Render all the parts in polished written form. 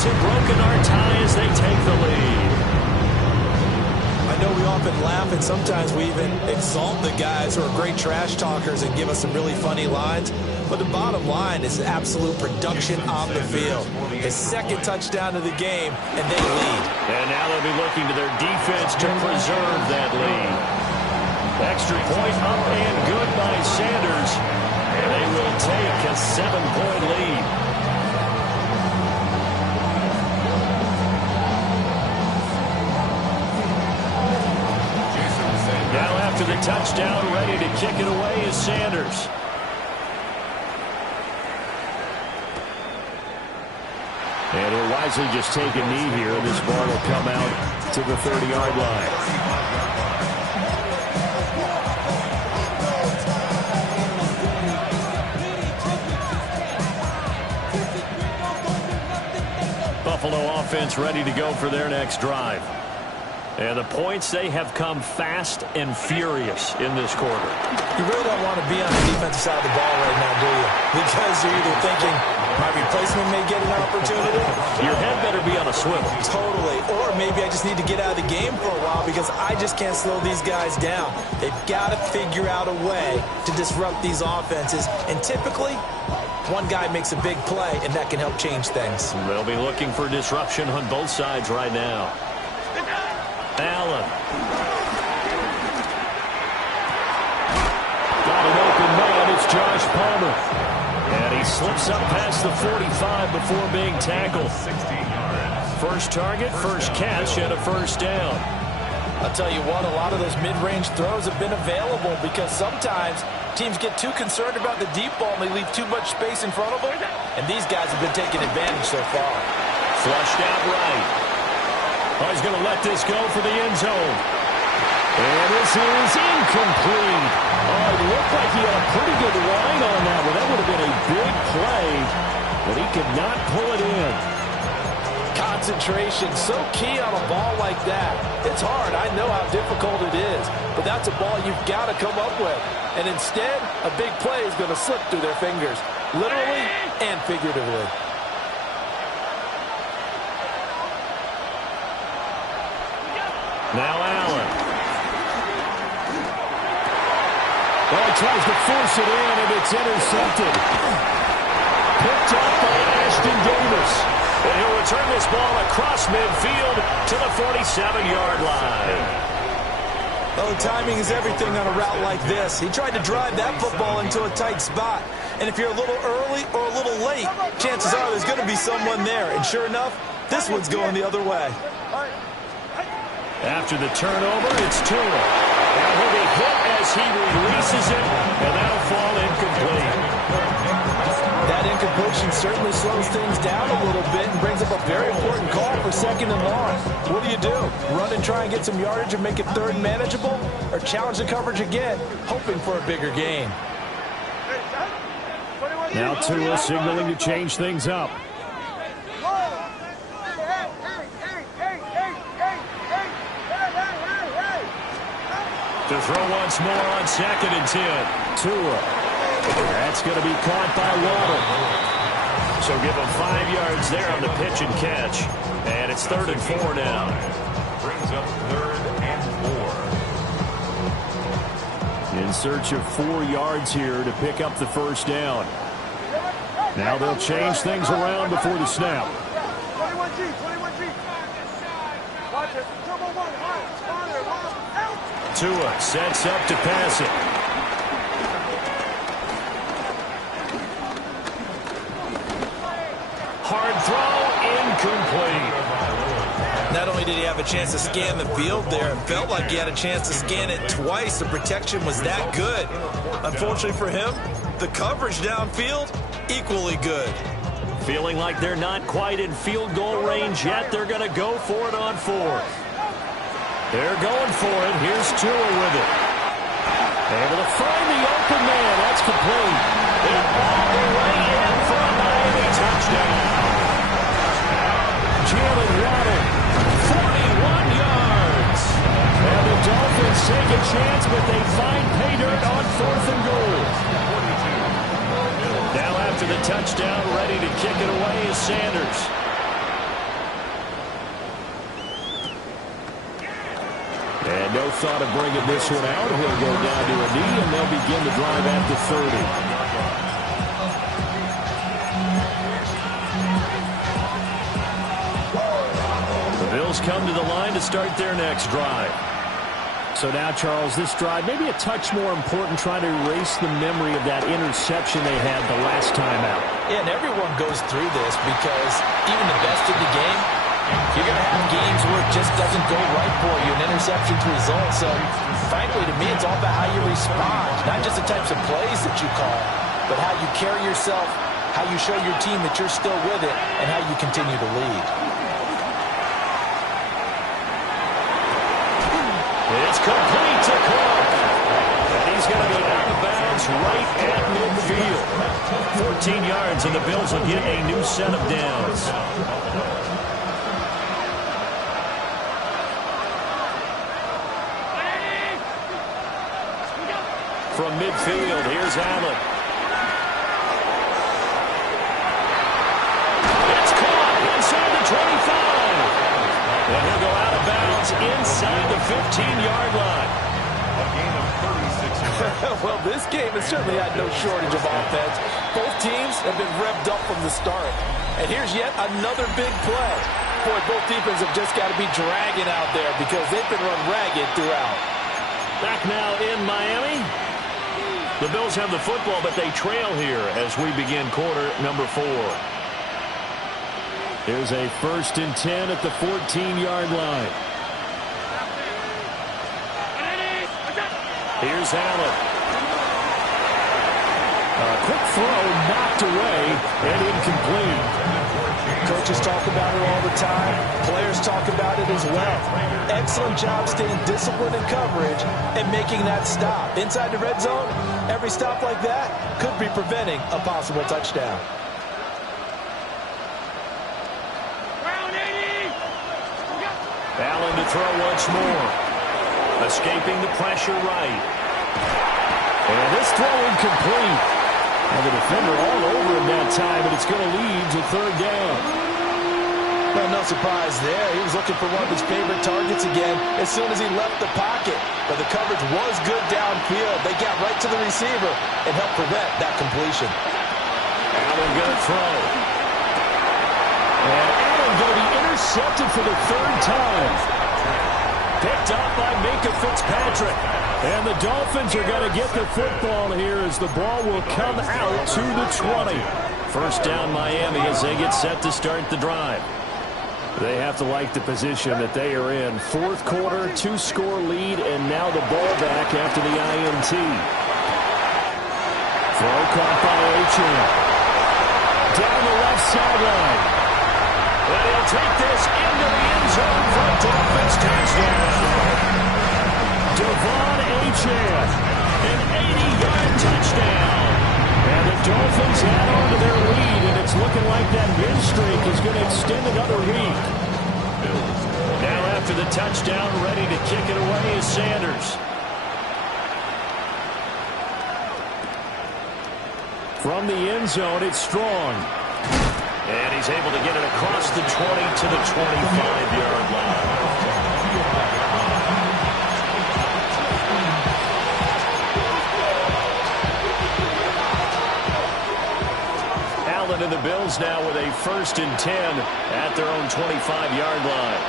Giants have broken our tie as they take the lead. I know we often laugh and sometimes we even exalt the guys who are great trash talkers and give us some really funny lines. But the bottom line is absolute production on the field. His second touchdown of the game, and they lead. And now they'll be looking to their defense to preserve that lead. Extra point up and good by Sanders. And they will take a 7-point lead. Now after the touchdown, ready to kick it away is Sanders. And he'll wisely just take a knee here. This ball will come out to the 30-yard line. Buffalo offense ready to go for their next drive. And the points, they have come fast and furious in this quarter. You really don't want to be on the defensive side of the ball right now, do you? Because you're either thinking, my replacement may get an opportunity. Your head better be on a swivel. Totally. Or maybe I just need to get out of the game for a while because I just can't slow these guys down. They've got to figure out a way to disrupt these offenses. And typically, one guy makes a big play, and that can help change things. They'll be looking for disruption on both sides right now. Allen. Got an open man. It's Josh Palmer. And he slips up past the 45 before being tackled. First target, first catch, and a first down. I'll tell you what, a lot of those mid-range throws have been available because sometimes teams get too concerned about the deep ball and they leave too much space in front of them. And these guys have been taking advantage so far. Flushed out right. Oh, he's going to let this go for the end zone. And this is incomplete. Oh, it looked like he had a pretty good line on that one. That would have been a big play, but he could not pull it in. Concentration, so key on a ball like that. It's hard. I know how difficult it is, but that's a ball you've got to come up with. And instead, a big play is going to slip through their fingers, literally and figuratively. Now Allen. Oh, he tries to force it in, and it's intercepted. Picked up by Ashton Davis. And he'll return this ball across midfield to the 47-yard line. Well, the timing is everything on a route like this. He tried to drive that football into a tight spot. And if you're a little early or a little late, chances are there's going to be someone there. And sure enough, this one's going the other way. After the turnover, it's Tua. And he'll be hit as he releases it, and that'll fall incomplete. That incompletion certainly slows things down a little bit and brings up a very important call for second and long. What do? Run and try and get some yardage and make it third and manageable? Or challenge the coverage again, hoping for a bigger gain? Now Tua signaling to change things up. To throw once more on 2nd and 10. Tua. That's going to be caught by Waddle. So give him 5 yards there on the pitch and catch. And it's 3rd and 4 now. Brings up 3rd and 4. In search of 4 yards here to pick up the first down. Now they'll change things around before the snap. 21G. Watch it. Double one. Tua sets up to pass it. Hard throw, incomplete. Not only did he have a chance to scan the field there, it felt like he had a chance to scan it twice. The protection was that good. Unfortunately for him, the coverage downfield, equally good. Feeling like they're not quite in field goal range yet. They're going to go for it on 4th. They're going for it. Here's Tua with it. Able to find the open man. That's complete. And all the way in for a Miami touchdown. Jalen Waddle, 41 yards. And the Dolphins take a chance, but they find pay dirt on 4th and goal. Now after the touchdown, ready to kick it away is Sanders. And no thought of bringing this one out. He'll go down to a knee, and they'll begin the drive at the 30. The Bills come to the line to start their next drive. So now, Charles, this drive maybe a touch more important, trying to erase the memory of that interception they had the last time out. Yeah, and everyone goes through this because even the best in the game, you're going to have games where it just doesn't go right for you, an interception's result. So, frankly, to me, it's all about how you respond, not just the types of plays that you call, but how you carry yourself, how you show your team that you're still with it, and how you continue to lead. It's complete to Cook. And he's going to be out of bounds right at midfield. 14 yards, and the Bills will get a new set of downs. From midfield, here's Allen. It's caught inside the 25. And he'll go out of bounds inside the 15-yard line. A gain of 36. Well, this game has certainly had no shortage of offense. Both teams have been revved up from the start. And here's yet another big play. Boy, both defenses have just got to be dragging out there because they've been run ragged throughout. Back now in Miami. The Bills have the football, but they trail here as we begin quarter number 4. Here's a 1st and 10 at the 14-yard line. Here's Allen. A quick throw knocked away and incomplete. Coaches talk about it all the time. Players talk about it as well. Excellent job staying disciplined in coverage and making that stop. Inside the red zone, every stop like that could be preventing a possible touchdown. Allen to throw once more. Escaping the pressure right. And this throw incomplete. And the defender all over him that time, and it's going to lead to 3rd down. Well, no surprise there. He was looking for one of his favorite targets again as soon as he left the pocket. But the coverage was good downfield. They got right to the receiver and helped prevent that completion. Allen going to throw. And Allen going to be intercepted for the 3rd time. Picked up by Minkah Fitzpatrick. And the Dolphins are going to get the football here as the ball will come out to the 20. 1st down Miami as they get set to start the drive. They have to like the position that they are in. 4th quarter, 2-score lead, and now the ball back after the INT. Throw caught by Achane. Down the left sideline. And he'll take this into the end zone for a Dolphins touchdown. Devon Achane, an 80-yard touchdown. And the Dolphins add on to their lead, and it's looking like that win streak is going to extend another week. Now after the touchdown, ready to kick it away is Sanders. From the end zone, it's Strong. And he's able to get it across the 20 to the 25-yard line. Allen and the Bills now with a 1st and 10 at their own 25-yard line.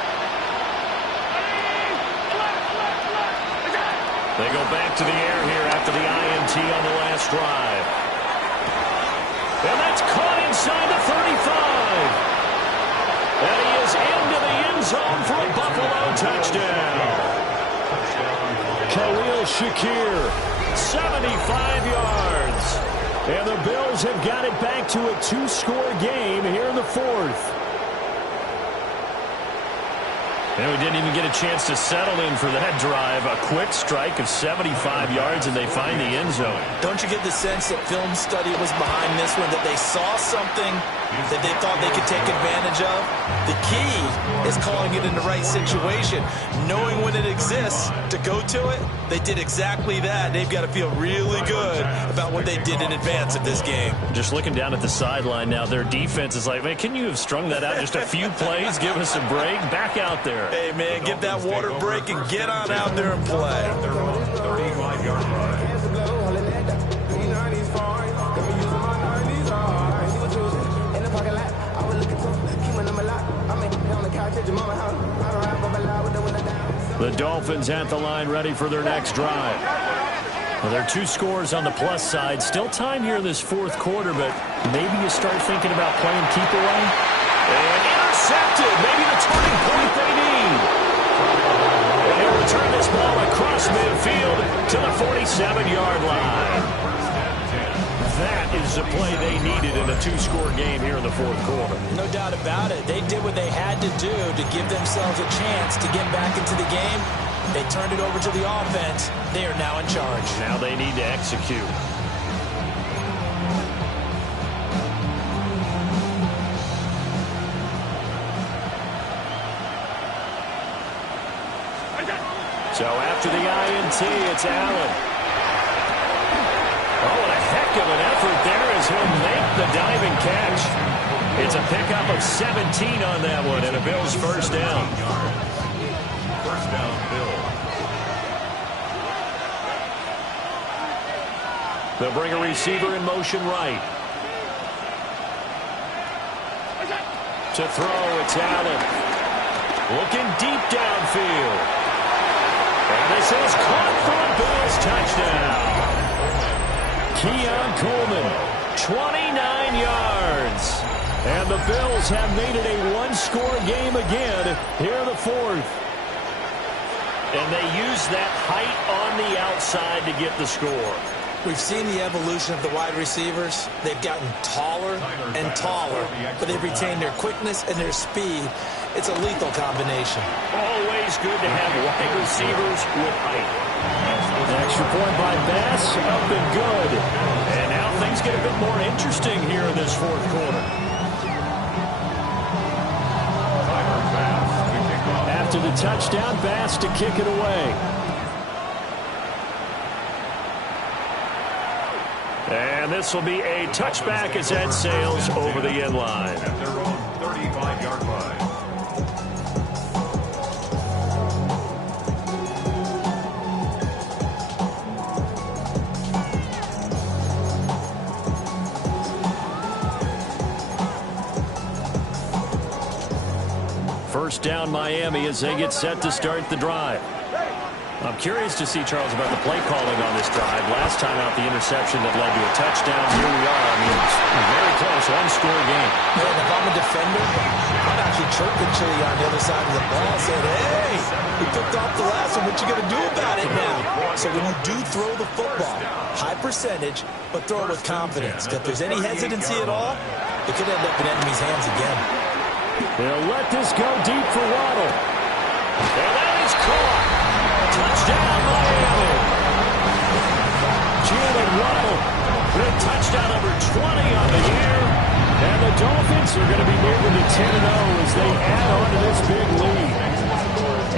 They go back to the air here after the INT on the last drive. And that's caught inside the 35. And he is into the end zone for a Buffalo touchdown. Khalil Shakir, 75 yards. And the Bills have got it back to a 2-score game here in the 4th. And we didn't even get a chance to settle in for that drive. A quick strike of 75 yards, and they find the end zone. Don't you get the sense that film study was behind this one, that they saw something that they thought they could take advantage of? The key is calling it in the right situation. Knowing when it exists to go to it, they did exactly that. They've got to feel really good about what they did in advance of this game. Just looking down at the sideline now, their defense is like, man, can you have strung that out just a few plays? Give us a break. Back out there. there. Hey, man, give that water break and get on out there and play. Their own 35-yard line. The Dolphins at the line, ready for their next drive. Well, there are 2 scores on the plus side. Still time here in this fourth quarter, but maybe you start thinking about playing keep away. And intercepted. Maybe the turning point they need. And he'll return this ball across midfield to the 47-yard line. That is the play they needed in a 2-score game here in the fourth quarter. No doubt about it. They did what they had to do to give themselves a chance to get back into the game. They turned it over to the offense. They are now in charge. Now they need to execute. So after the INT, it's Allen. Oh, and a heck of an effort there as he'll make the diving catch. It's a pickup of 17 on that one, and a Bills first down. First down, Bills. They'll bring a receiver in motion right. To throw, it's Allen. Looking deep downfield. And this is caught for a Bills touchdown. Keon Coleman, 29 yards. And the Bills have made it a 1-score game again here in the fourth. And they use that height on the outside to get the score. We've seen the evolution of the wide receivers. They've gotten taller and taller, but they've retained their quickness and their speed. It's a lethal combination. Always good to have wide receivers with height. An extra point by Bass, up and good. And now things get a bit more interesting here in this fourth quarter. After the touchdown, Bass to kick it away. And this will be a touchback as that sails over the end line. At their own 35-yard line. First down Miami as they get set to start the drive. I'm curious to see, Charles, about the play calling on this drive. Last time out, the interception that led to a touchdown. Here we are. I mean, it's very close, 1-score game. Man, if I'm a defender, I'm actually chirping Chili on the other side of the ball saying, hey, we picked off the last one. What you going to do about it now? So when you do throw the football, high percentage, but throw it with confidence. If there's any hesitancy at all, it could end up in enemy's hands again. They'll let this go deep for Waddle. And that is caught. Touchdown, Miami. Jalen Waddle with touchdown number 20 on the year. And the Dolphins are going to be moving to 10-0 as they add on to this big lead.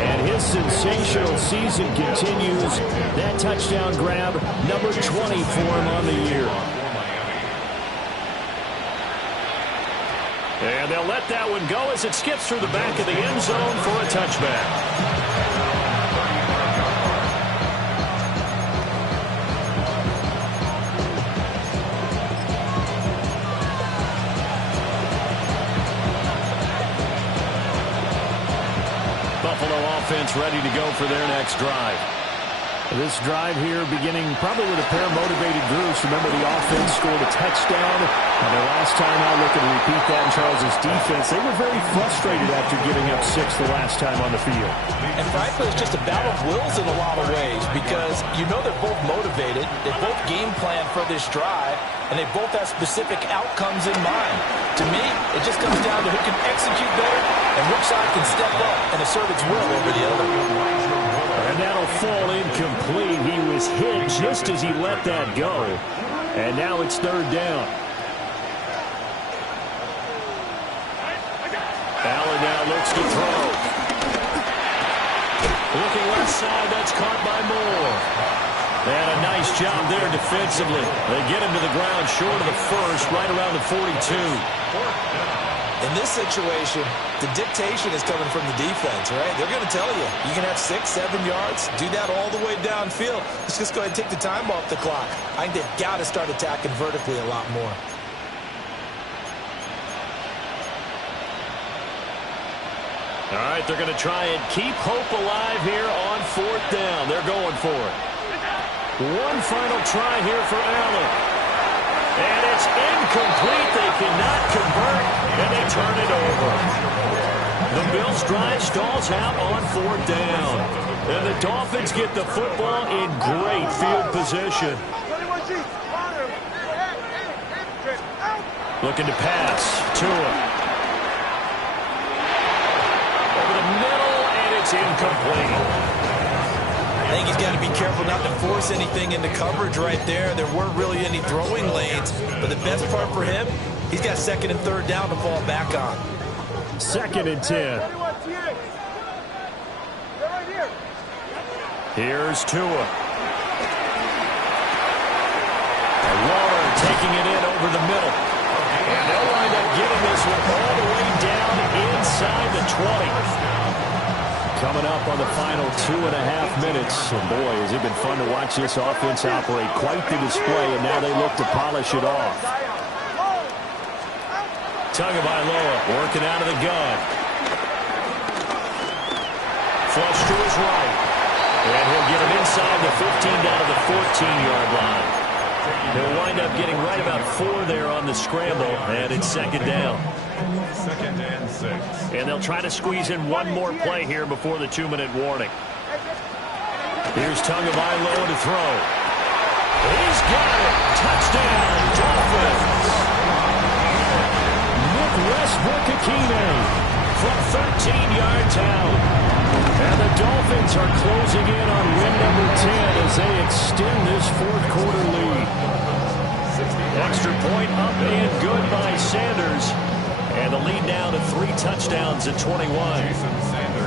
And his sensational season continues. That touchdown grab, number 20 for him on the year. And they'll let that one go as it skips through the back of the end zone for a touchback. Buffalo offense ready to go for their next drive. This drive here beginning probably with a pair of motivated groups. Remember, the offense scored a touchdown. And their last time out, looking to repeat that in Charles' defense. They were very frustrated after giving up 6 the last time on the field. And frankly, it's just a battle of wills in a lot of ways because you know they're both motivated. They both game plan for this drive, and they both have specific outcomes in mind. To me, it just comes down to who can execute better and which side can step up and assert its will over the other. And that'll fall incomplete. He was hit just as he let that go. And now it's third down. Allen now looks to throw. Looking left side, that's caught by Moore. And a nice job there defensively. They get him to the ground short of the first, right around the 42. In this situation, the dictation is coming from the defense, right? They're going to tell you, you can have 6, 7 yards, do that all the way downfield. Let's just go ahead and take the time off the clock. I think they've got to start attacking vertically a lot more. All right, they're going to try and keep hope alive here on 4th down. They're going for it. One final try here for Allen. And it's incomplete. They cannot convert, and they turn it over. The Bills' drive stalls out on 4th down. And the Dolphins get the football in great field position. Looking to pass. Tua. Over the middle, and it's incomplete. I think he's got to be careful not to force anything into coverage right there. There weren't really any throwing lanes, but the best part for him, he's got 2nd and 3rd down to fall back on. 2nd and 10. Here's Tua. Waller taking it in over the middle. And they'll wind up getting this one all the way down inside the 20. Coming up on the final 2.5 minutes. And boy, has it been fun to watch this offense operate. Quite the display, and now they look to polish it off. Tagovailoa working out of the gun. Flush to his right. And he'll get it inside the 15 down to the 14-yard line. They'll wind up getting right about 4 there on the scramble, and it's 2nd down. 2nd and 6. And they'll try to squeeze in one more play here before the 2-minute warning. Here's Tagovailoa to throw. He's got it. Touchdown, Dolphins. Nick Westbrook-Ikhine from 13-yard town. And the Dolphins are closing in on win number 10 as they extend this 4th quarter lead. Extra point up and good by Sanders. And the lead now to 3 touchdowns at 21.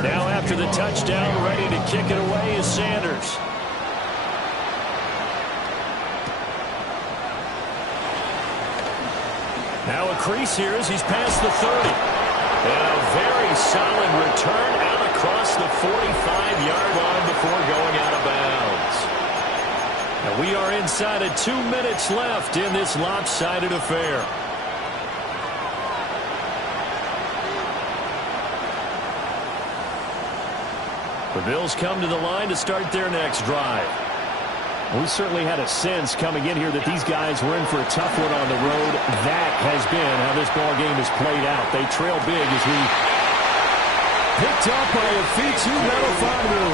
Now after the touchdown, ready to kick it away is Sanders. Now a crease here as he's past the 30. And a very solid return out across the 45-yard line before going out of bounds. And we are inside of 2 minutes left in this lopsided affair. The Bills come to the line to start their next drive. We certainly had a sense coming in here that these guys were in for a tough one on the road. That has been how this ball game has played out. They trail big as we picked up by Afitu Melifonwu.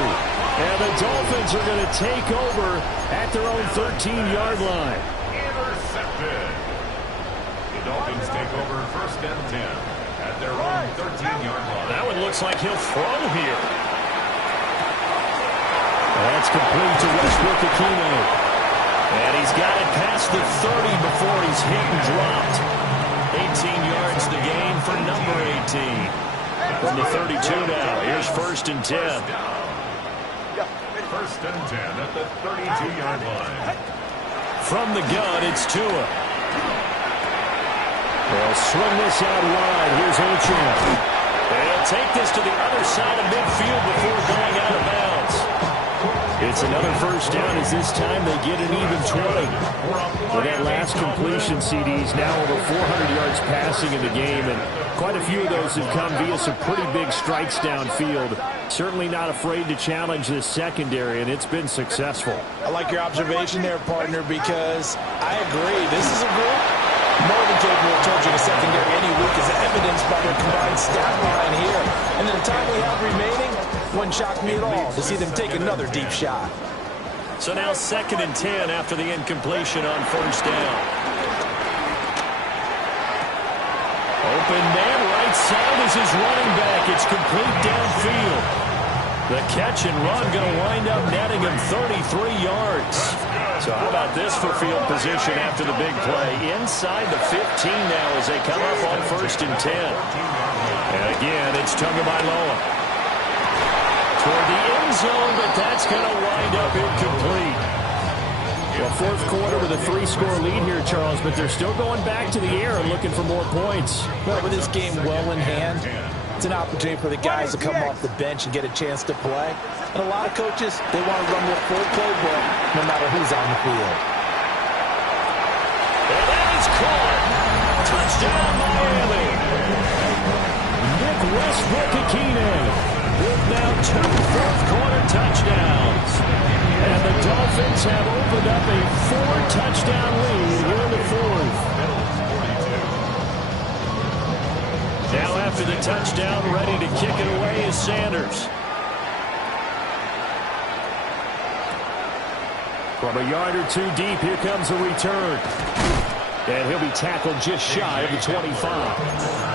And the Dolphins are going to take over at their own 13-yard line. Intercepted. The Dolphins take over 1st and 10 at their own 13-yard line. That one looks like he'll throw here. That's complete to Westbrook-Ikhine. And he's got it past the 30 before he's hit and dropped. 18 yards the gain for number 18. From the 32 now. Here's 1st and 10. 1st and 10 at the 32-yard line. From the gun, it's Tua. They'll swing this out wide. Here's Ochane. They'll take this to the other side of midfield before going out of bounds. It's another 1st down as this time they get an even 20. With that last completion, CD's now over 400 yards passing in the game, and quite a few of those have come via some pretty big strikes downfield. Certainly not afraid to challenge this secondary, and it's been successful. I like your observation there, partner, because I agree. This is a group more than capable of torching a secondary any week, as evidenced by their combined stat line here. And in the time we have remaining, wouldn't shock me at all to see them take another deep shot. So now 2nd and 10 after the incompletion on 1st down. Open man right side is his running back. It's complete downfield. The catch and run going to wind up netting him 33 yards. So how about this for field position after the big play? Inside the 15 now as they come up on 1st and 10. And again, it's Tagovailoa. Toward the end zone, but that's going to wind up incomplete. Well, fourth quarter with a 3-score lead here, Charles, but they're still going back to the air and looking for more points. Well, with this game well in hand, it's an opportunity for the guys to come off the bench and get a chance to play. And a lot of coaches, they want to run their full playbook no matter who's on the field. And that is caught. Touchdown, Miami. Nick Westbrook-Ikhine with now 2 fourth-quarter touchdowns. And the Dolphins have opened up a 4-touchdown lead here in the fourth. Now after the touchdown, ready to kick it away is Sanders. From a yard or 2 deep, here comes a return. And he'll be tackled just shy of the 25.